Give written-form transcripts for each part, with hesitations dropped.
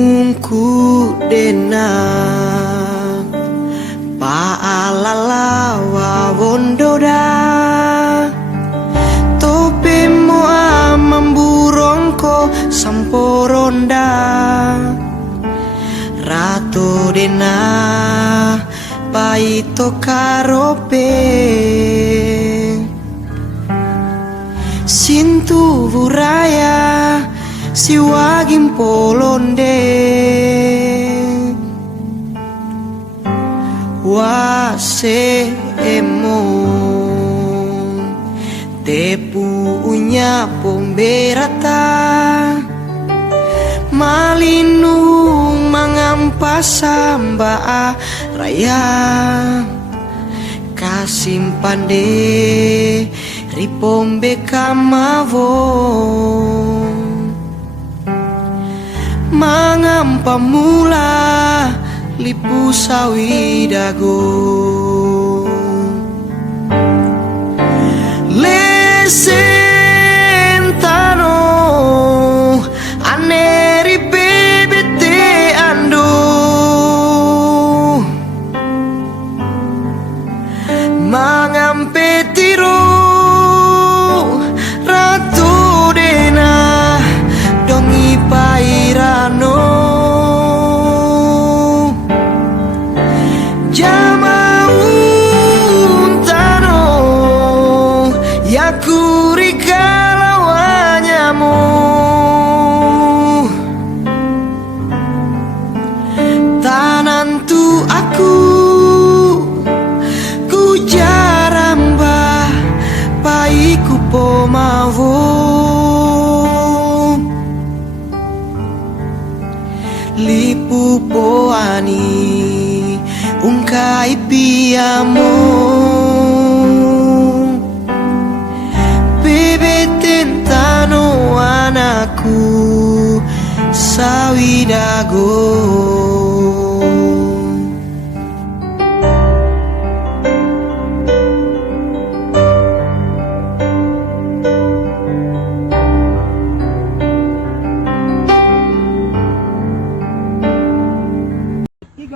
nungku dena paalalawa wondoda tope moa memburongko samporonda rato dena paito karope sintu buraya siwagim polonde wase emo tepunya pomberata malinu mangampas samba raya kasimpande ripombe kamavo mangampa mula lipu sawidago lesentano aneri bebete ando mangampe tiro ratu dena dongi pairano jamauntano yakuri kalawanyamu tanantu aku ku jaramba paiku pomavo lipu poani ungkai piamo bebe tentano anakku sawidago.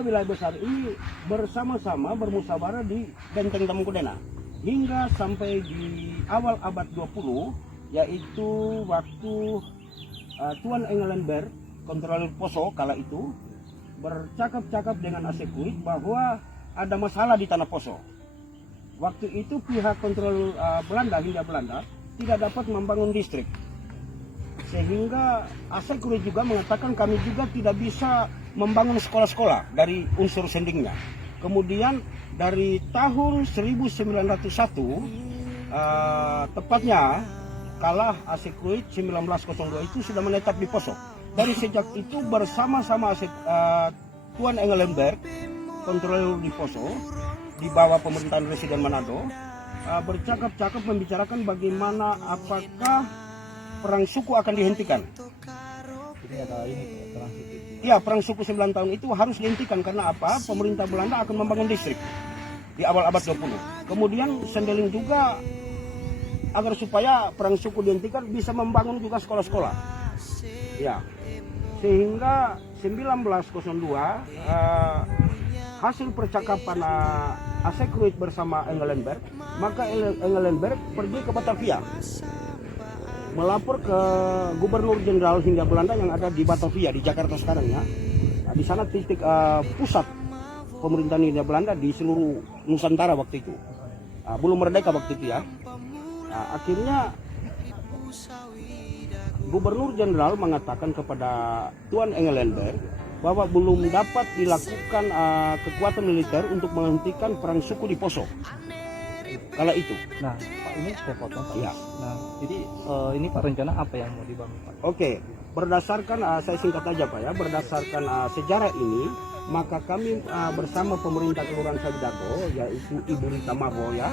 Wilayah besar ini bersama-sama bermusyawarah di Benteng Tamukudena hingga sampai di awal abad 20, yaitu waktu Tuan Engelenberg, kontrol Poso kala itu, bercakap-cakap dengan Asekuit bahwa ada masalah di tanah Poso. Waktu itu pihak kontrol Belanda, Hindia Belanda, tidak dapat membangun distrik, sehingga Asekuit juga mengatakan kami juga tidak bisa membangun sekolah-sekolah dari unsur sendingnya. Kemudian dari tahun 1901 tepatnya kalah Asekuit 1902 itu sudah menetap di Poso. Dari sejak itu bersama-sama Tuan Engelenberg, kontrol di Poso di bawah pemerintahan Residen Manado, bercakap-cakap membicarakan bagaimana apakah perang suku akan dihentikan. Jadi ada ini perang suku. Ya, perang suku 9 tahun itu harus dihentikan karena apa? Pemerintah Belanda akan membangun distrik di awal abad 20. Kemudian Sendeling juga agar supaya perang suku dihentikan bisa membangun juga sekolah-sekolah. Ya. Sehingga 1902 hasil percakapan Asekuit bersama Engelenberg, maka Engelenberg pergi ke Batavia melapor ke Gubernur Jenderal Hindia Belanda yang ada di Batavia di Jakarta sekarang ya. Di sana titik pusat pemerintahan Hindia Belanda di seluruh Nusantara waktu itu. Belum merdeka waktu itu ya. Akhirnya Gubernur Jenderal mengatakan kepada Tuan Engelenberg bahwa belum dapat dilakukan kekuatan militer untuk menghentikan perang suku di Poso kala itu. Nah, Pak, ini saya potong Pak. Ya. Nah, jadi ini Pak, rencana apa yang mau dibangun Pak? Oke, berdasarkan saya singkat aja Pak ya, berdasarkan sejarah ini, maka kami bersama pemerintah Kelurahan Sawidago, yaitu Ibu Rita Mabo ya,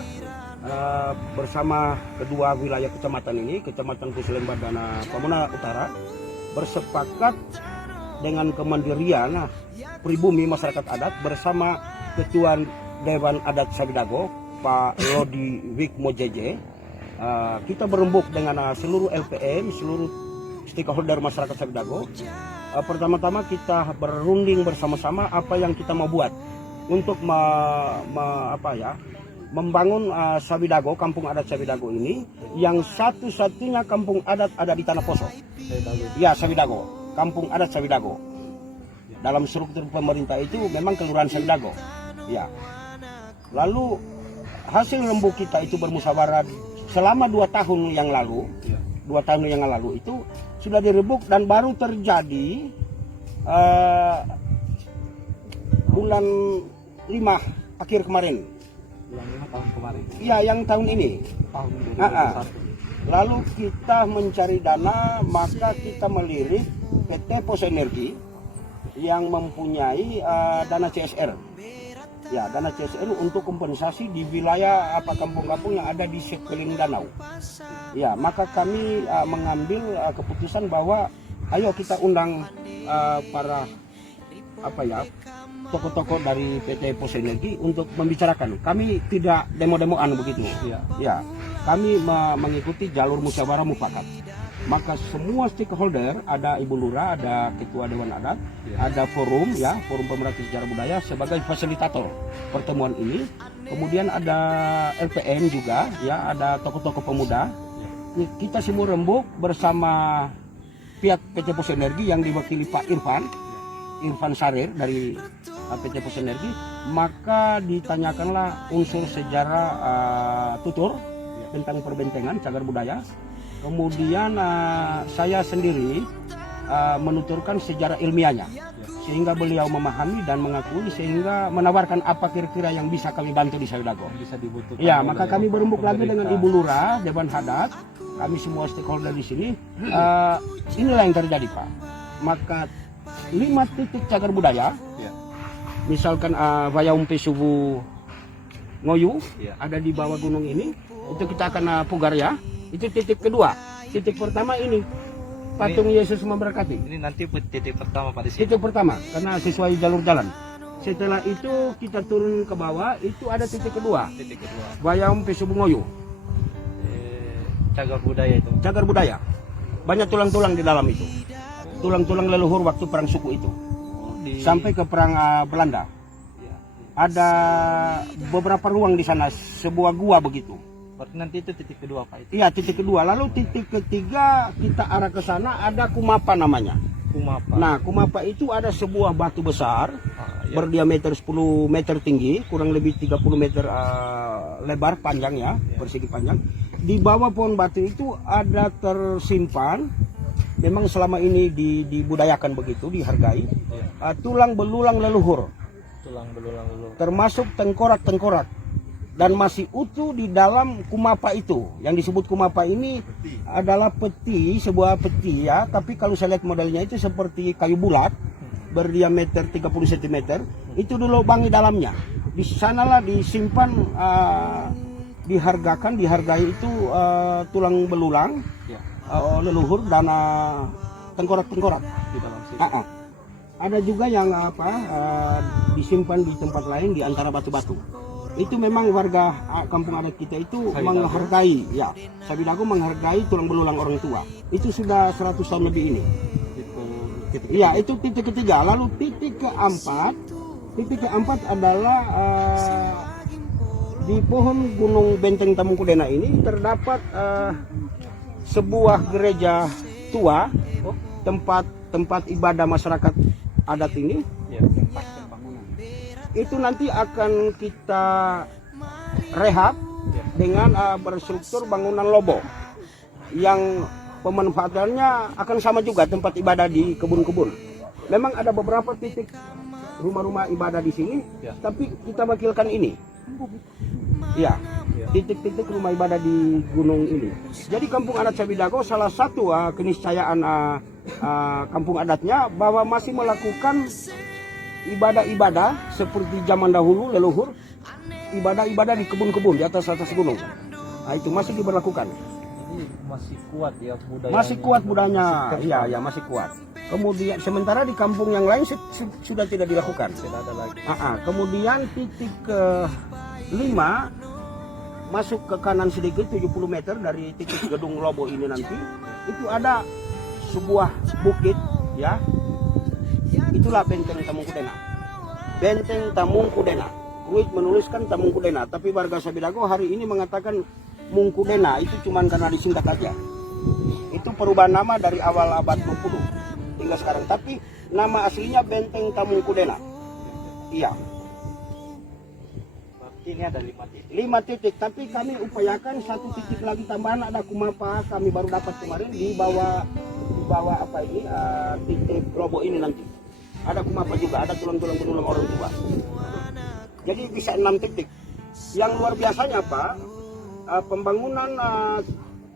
bersama kedua wilayah kecamatan ini, Kecamatan Pusilembar dan Pamona Utara, bersepakat dengan kemandirian pribumi masyarakat adat bersama Ketua Dewan Adat Sawidago, Pak Lodi Wikmo JJ. Kita berembuk dengan seluruh LPM, seluruh stakeholder masyarakat Sawidago pertama-tama kita berunding bersama-sama apa yang kita mau buat untuk membangun Sabidago, kampung adat Sabidago ini yang satu-satunya kampung adat ada di Tanah Poso. Ya, Sabidago, kampung adat Sabidago. Dalam struktur pemerintah itu memang kelurahan Sabidago. Ya. Lalu hasil rembuk kita itu bermusyawarah selama 2 tahun yang lalu. 2 tahun yang lalu itu sudah direbuk dan baru terjadi bulan 5 akhir kemarin. Bulan 5 tahun kemarin. Iya, yang tahun ini. Tahun 2021. Lalu kita mencari dana, maka kita melirik PT Pos Energi yang mempunyai dana CSR. Ya, dana CSR untuk kompensasi di wilayah kampung-kampung yang ada di sekeliling danau. Ya, maka kami mengambil keputusan bahwa ayo kita undang para tokoh-tokoh dari PT Pos Energi untuk membicarakan. Kami tidak demo-demoan begitu. Ya, kami mengikuti jalur musyawarah mufakat. Maka semua stakeholder, ada Ibu Lurah, ada Ketua Dewan Adat, ada forum pemerhati sejarah budaya sebagai fasilitator pertemuan ini. Kemudian ada LPM juga, ya, ada tokoh-tokoh pemuda. Kita semua rembuk bersama pihak PT Pos Energi yang diwakili Pak Irfan Sarir dari PT Pos Energi, maka ditanyakanlah unsur sejarah tutur tentang perbentengan cagar budaya. Kemudian saya sendiri menuturkan sejarah ilmiahnya, sehingga beliau memahami dan mengakui, sehingga menawarkan apa kira-kira yang bisa kami bantu di Sabidago. Bisa dibutuhkan. Ya, maka kami berembuk lagi dengan Ibu Lurah, Dewan Adat, kami semua stakeholder di sini. Inilah yang terjadi, Pak. Maka 5 titik cagar budaya, misalkan Vayaumpe Subu Ngoyu, ada di bawah gunung ini, itu kita akan pugar ya. Itu titik kedua. Titik pertama ini patung Yesus memberkati. Ini nanti titik pertama Pak di sini. Titik pertama karena sesuai jalur jalan. Setelah itu kita turun ke bawah, itu ada titik kedua. Titik kedua. Vayaumpe Subu Ngoyu. Cagar budaya itu. Cagar budaya. Banyak tulang-tulang di dalam itu. Tulang-tulang leluhur waktu perang suku itu. Sampai ke perang Belanda. Ada beberapa ruang di sana, sebuah gua begitu. Berarti nanti itu titik kedua Pak itu. Iya, titik kedua. Lalu titik ketiga kita arah ke sana, ada Kumapa namanya. Kumapa. Nah, Kumapa itu ada sebuah batu besar berdiameter 10 meter tinggi, kurang lebih 30 meter lebar panjang ya, persegi panjang. Di bawah pohon batu itu ada tersimpan, memang selama ini dibudayakan begitu, dihargai, tulang belulang leluhur. Tulang belulang leluhur. Termasuk tengkorak-tengkorak. Dan masih utuh di dalam Kumapa itu. Yang disebut Kumapa ini adalah peti, sebuah peti ya. Tapi kalau saya lihat modelnya itu seperti kayu bulat, berdiameter 30 cm. Itu dulu lubang di dalamnya. Di sanalah disimpan, dihargai itu tulang belulang, leluhur dan tengkorak-tengkorak di dalam situ. Ada juga yang disimpan di tempat lain di antara batu-batu. Itu memang warga kampung adat kita itu menghargai, ya, Sabidago menghargai tulang belulang orang tua. Itu sudah 100 tahun lebih ini. Iya, itu titik ketiga. Lalu titik keempat adalah di pohon Gunung Benteng Tamungkudena ini terdapat sebuah gereja tua, tempat ibadah masyarakat adat ini. Itu nanti akan kita rehab dengan berstruktur bangunan lobo yang pemanfaatannya akan sama juga tempat ibadah di kebun-kebun. Memang ada beberapa titik rumah-rumah ibadah di sini, tapi kita wakilkan ini. Ya, titik-titik rumah ibadah di gunung ini. Jadi kampung adat Sabidago salah satu keniscayaan kampung adatnya bahwa masih melakukan ibadah-ibadah seperti zaman dahulu leluhur, ibadah-ibadah di kebun-kebun di atas gunung. Nah, itu masih diberlakukan. Jadi masih kuat ya budaya. Masih kuat budayanya. Iya, masih kuat. Kemudian sementara di kampung yang lain sudah tidak dilakukan. Tidak ada lagi. Kemudian titik ke-5 masuk ke kanan sedikit 70 meter dari titik gedung Lobo ini nanti itu ada sebuah bukit ya. itulah benteng Tamungkudena. Benteng Tamungkudena. Kruit menuliskan Tamungkudena, tapi warga Sabidago hari ini mengatakan Mungkudena. Itu cuma karena disingkat aja. Itu perubahan nama dari awal abad 20 hingga sekarang. Tapi nama aslinya benteng Tamungkudena. Iya. Berarti ini ada 5 titik. 5 titik, tapi kami upayakan 1 titik lagi tambahan. Ada Kumapa, kami baru dapat kemarin di bawah apa ini, titik Robo ini nanti. Ada Kumapa juga, ada tulang-tulang berulang orang tua. Jadi bisa 6 titik. Yang luar biasanya Pak, pembangunan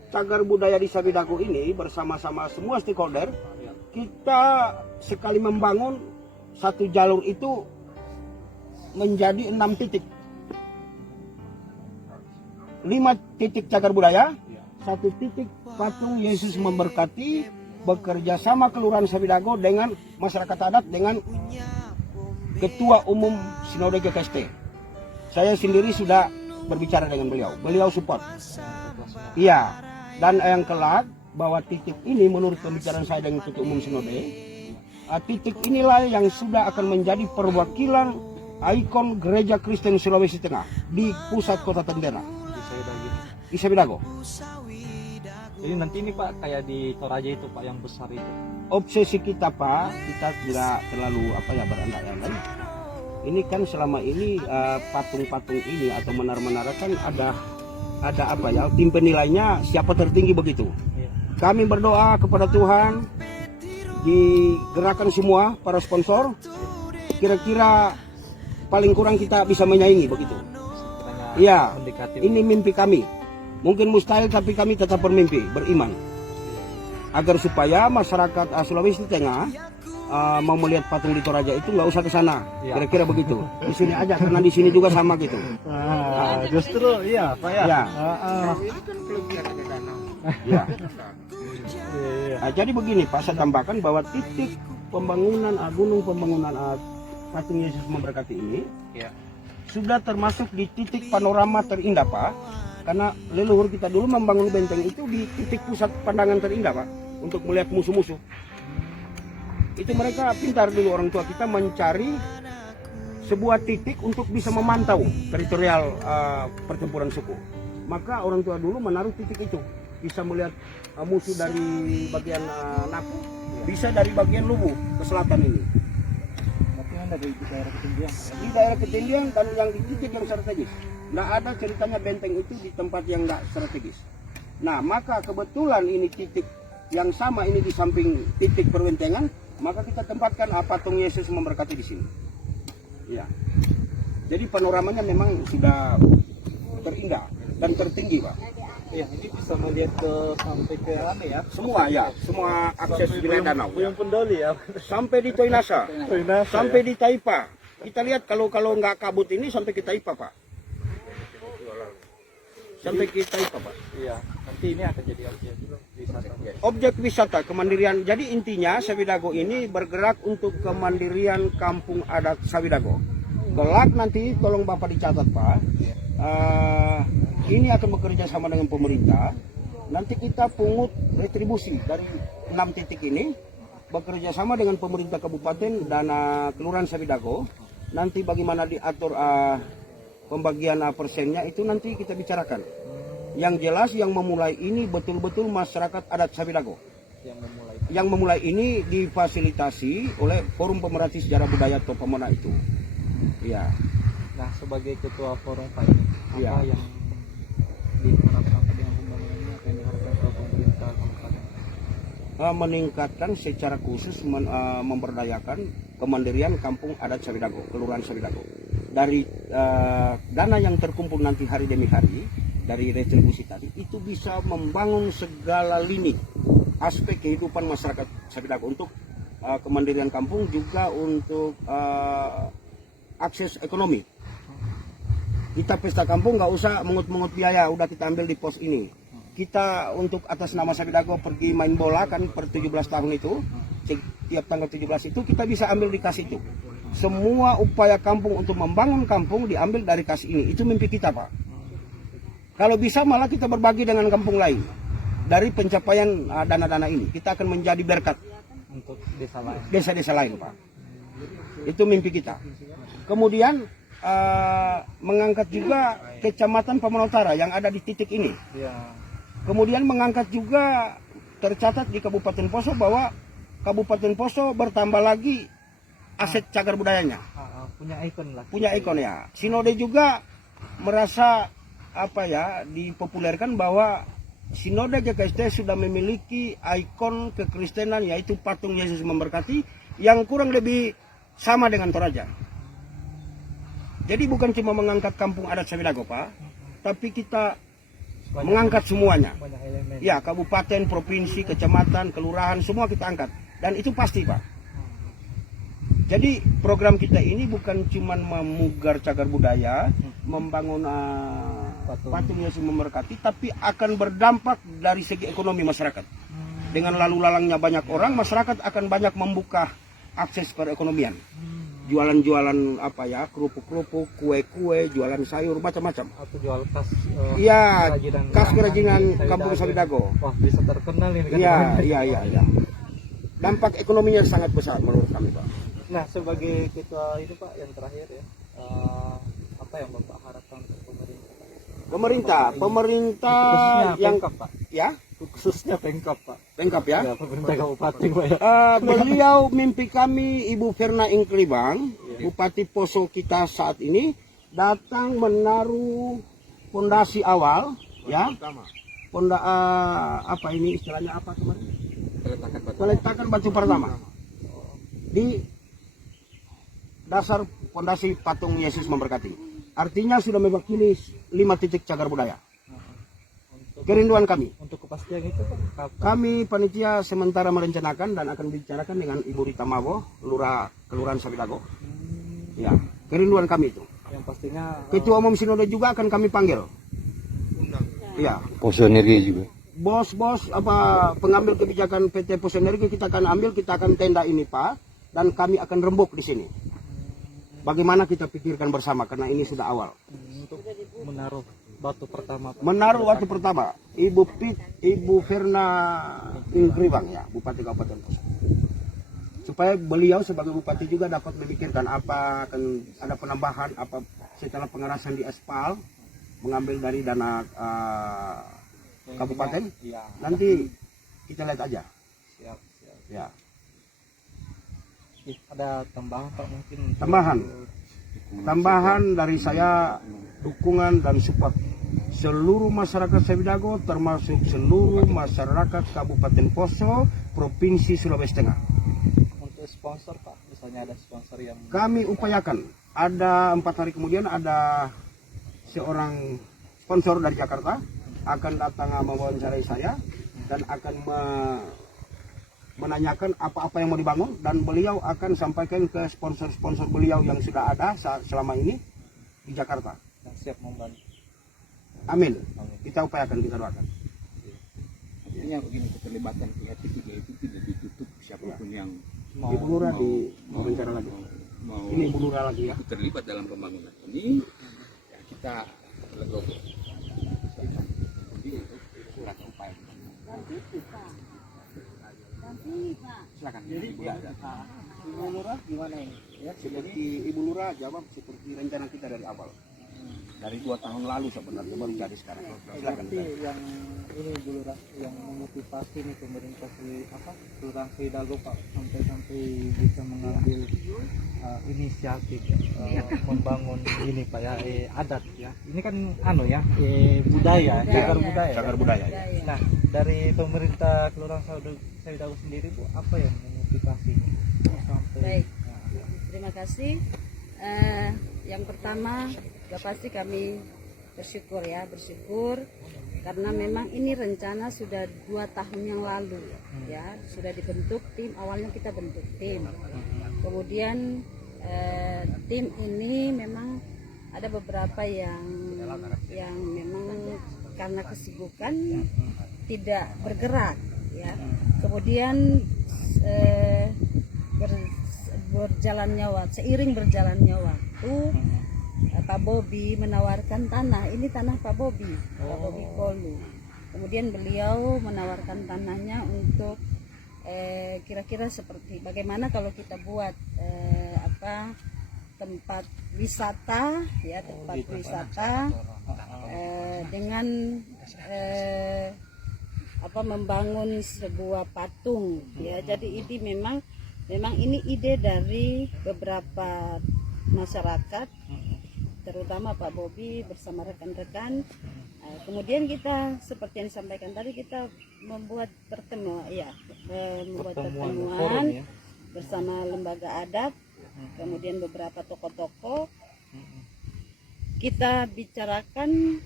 cagar budaya di Sabidago ini bersama-sama semua stakeholder, kita sekali membangun satu jalur itu menjadi 6 titik. 5 titik cagar budaya, 1 titik patung Yesus memberkati, bekerja sama Kelurahan Sabidago dengan masyarakat adat, dengan Ketua Umum Sinode GKST. Saya sendiri sudah berbicara dengan beliau, beliau support. Iya, dan yang kelak bahwa titik ini menurut pembicaraan saya dengan Ketua Umum Sinode, titik inilah yang sudah akan menjadi perwakilan ikon Gereja Kristen Sulawesi Tengah di pusat kota Tentera. Di Sabidago. Jadi nanti ini Pak kayak di Toraja itu Pak yang besar itu. Obsesi kita Pak, kita tidak terlalu berandai-andai. Ini kan selama ini patung-patung ini atau menara-menara kan ada tim penilainya siapa tertinggi begitu. Kami berdoa kepada Tuhan, digerakkan semua para sponsor, kira-kira paling kurang kita bisa menyaingi begitu. Iya, ini mimpi kami. Mungkin mustahil tapi kami tetap bermimpi, beriman. Agar supaya masyarakat Sulawesi Tengah mau melihat patung di Toraja itu nggak usah ke sana. Kira-kira begitu. Di sini aja karena di sini juga sama gitu. Justru iya Pak ya. Ya. Ya. Iya. Jadi begini Pak, saya tambahkan bahwa titik pembangunan gunung pembangunan patung Yesus memberkati ini sudah termasuk di titik panorama terindah Pak. Karena leluhur kita dulu membangun benteng itu di titik pusat pandangan terindah Pak, untuk melihat musuh-musuh. Itu mereka pintar dulu orang tua kita mencari sebuah titik untuk bisa memantau teritorial pertempuran suku. Maka orang tua dulu menaruh titik itu, bisa melihat musuh dari bagian Napu, bisa dari bagian Lubu ke selatan ini. Di daerah ketinggian. Di daerah ketinggian dan yang di titik yang strategis. Nggak ada ceritanya benteng itu di tempat yang nggak strategis. Nah, maka kebetulan ini titik yang sama ini di samping titik perwentengan, maka kita tempatkan patung Yesus memberkati di sini. Ya. Jadi panoramanya memang sudah terindah dan tertinggi, Pak. Iya, ini bisa melihat ke sampai ke mana ya? Semua ya, semua akses wilayah danau. Puyung Pendoli ya. Sampai di Toinasa, sampai di Taipa. Kita lihat kalau nggak kabut ini sampai ke Taipa, Pak. Sampai ke Taipa, Pak. Iya, nanti ini akan jadi objek wisata. Objek wisata kemandirian. Jadi intinya Sabidago ini bergerak untuk kemandirian kampung adat Sabidago. Kelak nanti tolong Bapak dicatat, Pak. Ini akan bekerja sama dengan pemerintah. Nanti kita pungut retribusi dari 6 titik ini, bekerja sama dengan pemerintah kabupaten dan kelurahan Sabidago. Nanti bagaimana diatur pembagian persennya itu nanti kita bicarakan. Yang jelas yang memulai ini betul-betul masyarakat adat Sabidago. Yang memulai ini difasilitasi oleh Forum Pemerhati Sejarah Budaya atau Pemona itu. Ya. Nah, sebagai ketua forum Pak ini, apa yang diharapkan dengan pembangunannya, apa yang diharapkan oleh pemerintah kabupaten? Meningkatkan secara khusus memberdayakan kemandirian kampung adat Sabidago, kelurahan Sabidago. Dari dana yang terkumpul nanti hari demi hari dari retribusi tadi itu bisa membangun segala lini aspek kehidupan masyarakat Sabidago untuk kemandirian kampung, juga untuk akses ekonomi. Kita pesta kampung nggak usah mengut-mengut biaya, udah kita ambil di pos ini. Kita untuk atas nama Sabidago pergi main bola kan per 17 tahun itu, tiap tanggal 17 itu kita bisa ambil di kas itu. Semua upaya kampung untuk membangun kampung diambil dari kas ini. Itu mimpi kita, Pak. Kalau bisa malah kita berbagi dengan kampung lain. Dari pencapaian dana-dana ini kita akan menjadi berkat untuk desa lain. Desa-desa lain, Pak. Itu mimpi kita. Kemudian mengangkat juga Kecamatan Pamulang Utara yang ada di titik ini. Ya. Kemudian mengangkat juga tercatat di Kabupaten Poso bahwa Kabupaten Poso bertambah lagi aset cagar budayanya. Punya ikon lah. Punya ikon ya. Sinode juga merasa dipopulerkan bahwa Sinode GKST sudah memiliki ikon kekristenan yaitu patung Yesus memberkati yang kurang lebih sama dengan Toraja. Jadi bukan cuma mengangkat kampung adat Sabidago, Pak, tapi kita mengangkat semuanya. Banyak elemen. Ya, kabupaten, provinsi, kecamatan, kelurahan, semua kita angkat. Dan itu pasti, Pak. Jadi program kita ini bukan cuma memugar cagar budaya, membangun patung Yesus memberkati, tapi akan berdampak dari segi ekonomi masyarakat. Dengan lalu lalangnya banyak orang, masyarakat akan banyak membuka akses perekonomian. Jualan-jualan kerupuk-kerupuk, kue-kue, jualan sayur, macam-macam. Atau jual tas. Iya, khas kerajinan Kampung Sabidago. Wah, bisa terkenal ini kan. Iya. Dampak ekonominya sangat besar menurut kami, Pak. Nah, sebagai ketua itu Pak yang terakhir ya, apa yang Bapak harapkan untuk pemerintah? Pemerintah khususnya yang Pemkap, Pak. Ya, Khususnya Pemkap, Pak. Pemkap ya. Ya, pemerintah kabupaten, Pak ya. Beliau mimpi kami Ibu Verna Inklibang, Bupati Poso kita saat ini datang menaruh fondasi awal, ya. Ini istilahnya apa kemarin? Peletakan batu pertama di dasar fondasi patung Yesus memberkati. Artinya sudah mewakili 5 titik cagar budaya. Kerinduan kami. Untuk kepastian itu Pak, kami panitia sementara merencanakan dan akan bicarakan dengan Ibu Rita Mabo, Kelurahan Sabidago. Ya, kerinduan kami itu. Yang pastinya Ketua Umum Sinode juga akan kami panggil. Iya. Poso Energi juga. Bos-bos pengambil kebijakan PT Poso Energi kita akan tenda ini, Pak, dan kami akan rembuk di sini. Bagaimana kita pikirkan bersama karena ini sudah awal. untuk menaruh batu pertama, Pak. Menaruh batu pertama Ibu Verna Inklibang ya, Bupati Kabupaten Poso. Supaya beliau sebagai bupati juga dapat memikirkan apa akan ada penambahan apa setelah pengerasan di aspal, mengambil dari dana kabupaten. Ya. Nanti kita lihat aja. Siap. Ya. Ada tambahan Pak mungkin? Tambahan dari saya, dukungan dan support seluruh masyarakat Sabidago termasuk seluruh masyarakat Kabupaten Poso, Provinsi Sulawesi Tengah. Untuk sponsor Pak, misalnya ada sponsor yang Kami upayakan, ada 4 hari kemudian ada seorang sponsor dari Jakarta akan datang mewawancarai saya dan akan menanyakan apa-apa yang mau dibangun, dan beliau akan sampaikan ke sponsor-sponsor beliau yang sudah ada selama ini di Jakarta. yang siap membantu. Amin. Kita upayakan, kita doakan. Artinya begini, keterlibatan pihak ketiga itu tidak ditutup siapapun yang Ibu Lurah di wawancara lagi. mau Ini Ibu Lurah lagi ya. ikut terlibat dalam pembangunan ini, ya kita legowo. Surat upaya. Silakan. Jadi Ibu Lurah gimana ini? Ya, seperti Ibu Lurah jawab seperti rencana kita dari awal. Dari 2 tahun lalu sebenarnya baru jadi sekarang. Silakan. Berarti yang ini dulu yang memotivasi nih pemerintah Kelurahan Sabidago Pak sampai bisa mengambil inisiatif membangun ini Pak ya adat ya. Ini kan budaya, Cagar budaya. Ya. Nah, dari pemerintah Kelurahan Sabidago sendiri Bu, apa yang memotivasi sampai Baik, terima kasih. Yang pertama, ya pasti kami bersyukur karena memang ini rencana sudah 2 tahun yang lalu ya, sudah dibentuk tim. Awalnya kita bentuk tim, kemudian tim ini memang ada beberapa yang memang karena kesibukan tidak bergerak ya. Kemudian seiring berjalannya waktu, Pak Bobi menawarkan tanah. Ini tanah Pak Bobi Kolu. Kemudian beliau menawarkan tanahnya untuk kira-kira seperti bagaimana kalau kita buat tempat wisata ya, tempat wisata dengan membangun sebuah patung ya. Jadi ini memang ini ide dari beberapa masyarakat, terutama Pak Bobi bersama rekan-rekan. Kemudian kita seperti yang disampaikan tadi, kita membuat pertemuan bersama lembaga adat, kemudian beberapa tokoh-tokoh. Kita bicarakan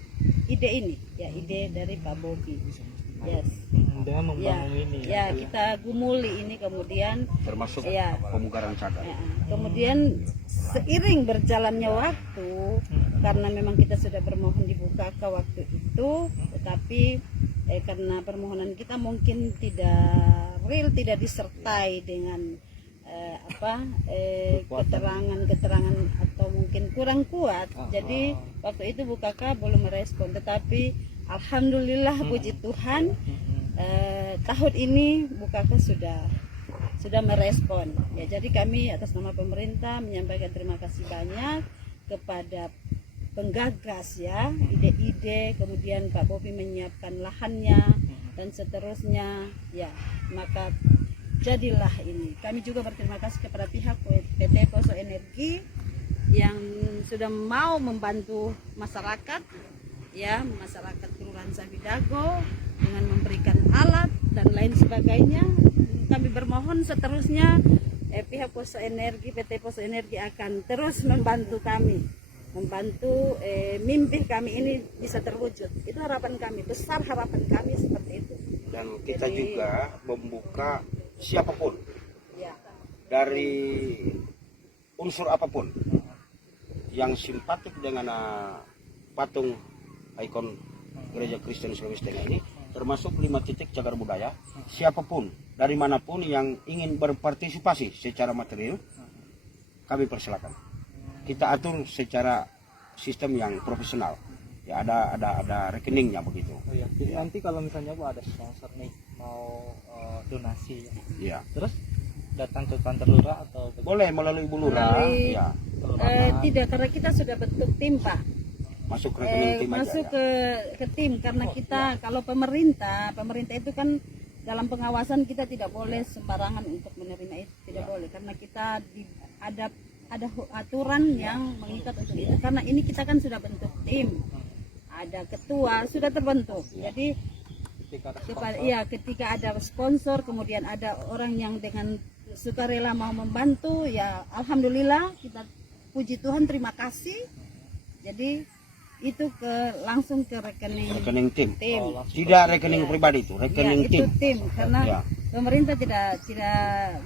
ide ini ya, ide dari Pak Bobi. Yes. Dengan membangun ini ya, kita gumuli ini, kemudian termasuk ya, pemugaran cadar. ya, kemudian seiring berjalannya waktu, karena memang kita sudah bermohon dibuka ke waktu itu, tetapi karena permohonan kita mungkin tidak disertai dengan keterangan atau mungkin kurang kuat. Jadi waktu itu BUKK belum merespon, tetapi alhamdulillah puji Tuhan tahun ini BUKK sudah merespon ya. Jadi kami atas nama pemerintah menyampaikan terima kasih banyak kepada penggagas ya, ide-ide, kemudian Pak Bobi menyiapkan lahannya dan seterusnya ya, maka jadilah ini. Kami juga berterima kasih kepada pihak PT Poso Energi yang sudah mau membantu masyarakat ya, masyarakat Kelurahan Sabidago dengan memberikan alat dan lain sebagainya. Kami bermohon seterusnya pihak Poso Energi, PT Poso Energi akan terus membantu kami, membantu mimpi kami ini bisa terwujud. Itu harapan kami, besar harapan kami seperti itu. Dan kita juga membuka siapapun ya, dari unsur apapun yang simpatik dengan patung ikon Gereja Kristen Sulawesi Tengah ini, termasuk 5 titik cagar budaya, siapapun dari manapun yang ingin berpartisipasi secara material, kami persilakan. Kita atur secara sistem yang profesional ya, ada rekeningnya begitu. Oh ya. Nanti kalau misalnya Bu ada sponsor nih mau donasi ya, terus datang ke kantor lurah atau boleh melalui Bu Lurah ya. Tidak, karena kita sudah bentuk tim Pak. Masuk rekening tim Masuk aja ya. ke tim, karena kita kalau pemerintah itu kan dalam pengawasan kita tidak boleh sembarangan untuk menerima itu, tidak boleh, karena kita ada aturan yang mengikat untuk itu. Karena ini kita kan sudah bentuk tim, ada ketua sudah terbentuk. Jadi ketika ada sponsor, kemudian ada orang yang dengan sukarela mau membantu ya, alhamdulillah, kita puji Tuhan, terima kasih. Jadi itu langsung ke rekening tim. Tidak rekening pribadi, itu rekening itu tim. tim, karena pemerintah tidak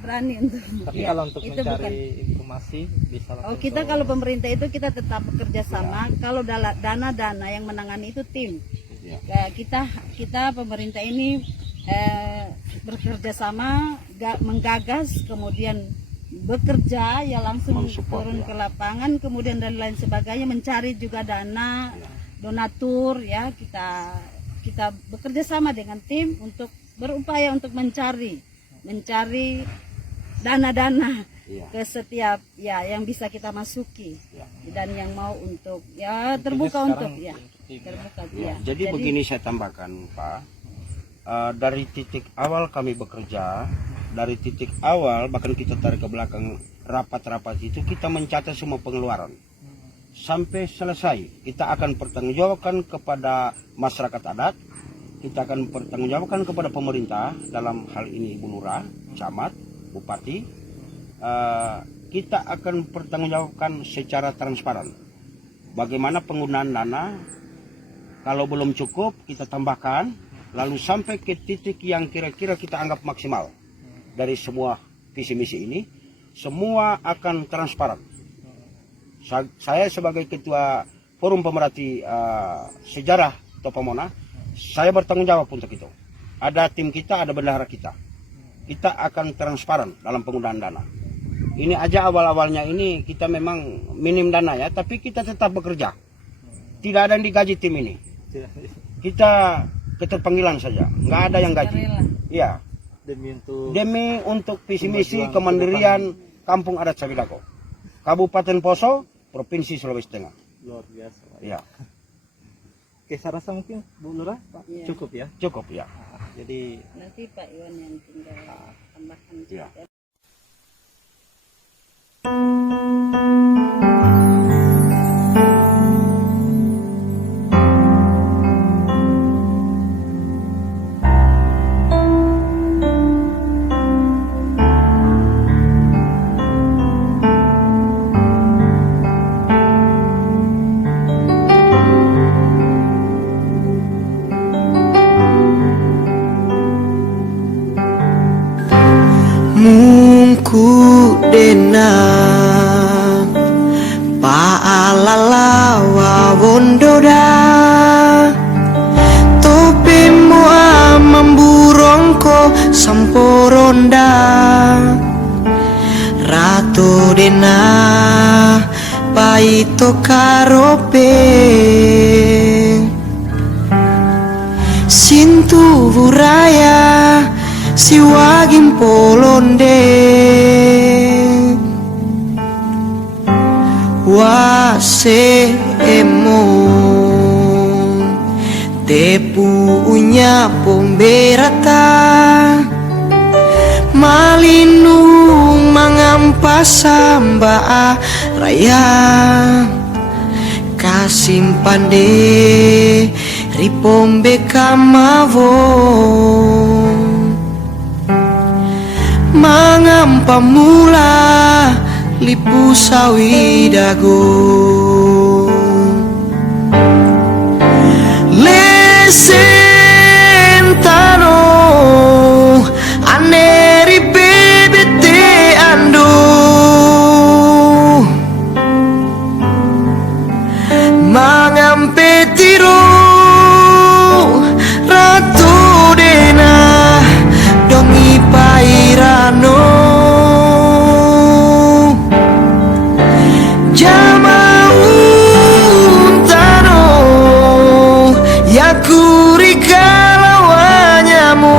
berani untuk. Tapi kalau untuk itu mencari informasi bisa langsung. Kita kalau pemerintah itu kita tetap bekerja sama. Kalau dana yang menangani itu tim. Kita pemerintah ini bekerja sama, menggagas, kemudian bekerja ya, langsung turun ke lapangan, kemudian dan lain sebagainya, mencari juga dana, donatur ya. Kita bekerja sama dengan tim untuk berupaya untuk mencari dana-dana ke setiap ya yang bisa kita masuki dan yang mau untuk ya terbuka untuk ya terbuka ya. Jadi begini saya tambahkan Pak, dari titik awal kami bekerja, dari titik awal bahkan kita tarik ke belakang rapat-rapat itu, kita mencatat semua pengeluaran sampai selesai. Kita akan pertanggungjawabkan kepada masyarakat adat, kita akan pertanggungjawabkan kepada pemerintah, dalam hal ini Bu Lurah, camat, bupati. Kita akan pertanggungjawabkan secara transparan bagaimana penggunaan dana. Kalau belum cukup kita tambahkan, lalu sampai ke titik yang kira-kira kita anggap maksimal. Dari semua visi misi ini, semua akan transparan. Saya sebagai ketua Forum Pemerhati Sejarah Topamona, saya bertanggung jawab untuk itu. Ada tim kita, ada bendahara kita. Kita akan transparan dalam penggunaan dana. Ini aja awal-awalnya ini kita memang minim dana ya, tapi kita tetap bekerja. Tidak ada yang digaji tim ini. Kita keterpanggilan saja, nggak ada yang gaji. Iya. Demi untuk visi misi kemandirian Kampung Adat Sabidago. Kabupaten Poso, Provinsi Sulawesi Tengah. Luar biasa Pak. Ya, Oke, saya rasa mungkin Bu Lurah Pak, Iya. cukup ya. cukup ya. Jadi Nanti Pak Iwan yang tinggal tambahkan. Iya. Mungku dena Paalala wawondoda Tope mua memburongko samporonda Ratu dena Paito karope Sintu buraya Siwagin polonde Wase emo Tepunya pomberata Malinu mangampas samba raya Kasimpande ripombe kamavo Mangampa mula lipu sawi dago Lesentano aneri bebete ando Mangampe tiro ratu dena dongi pairano Jamauntano yakuri kalawanyamu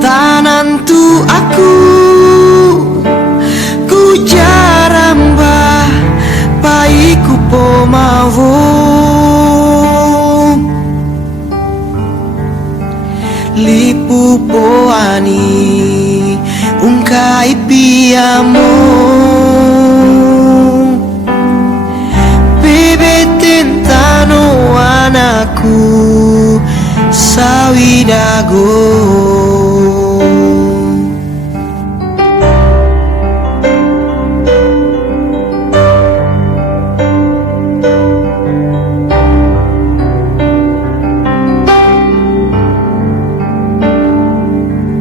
Tanantu aku ku jaramba paiku pomavu Lipu poani ungkai piamo Bebe tentano anakku sawi dago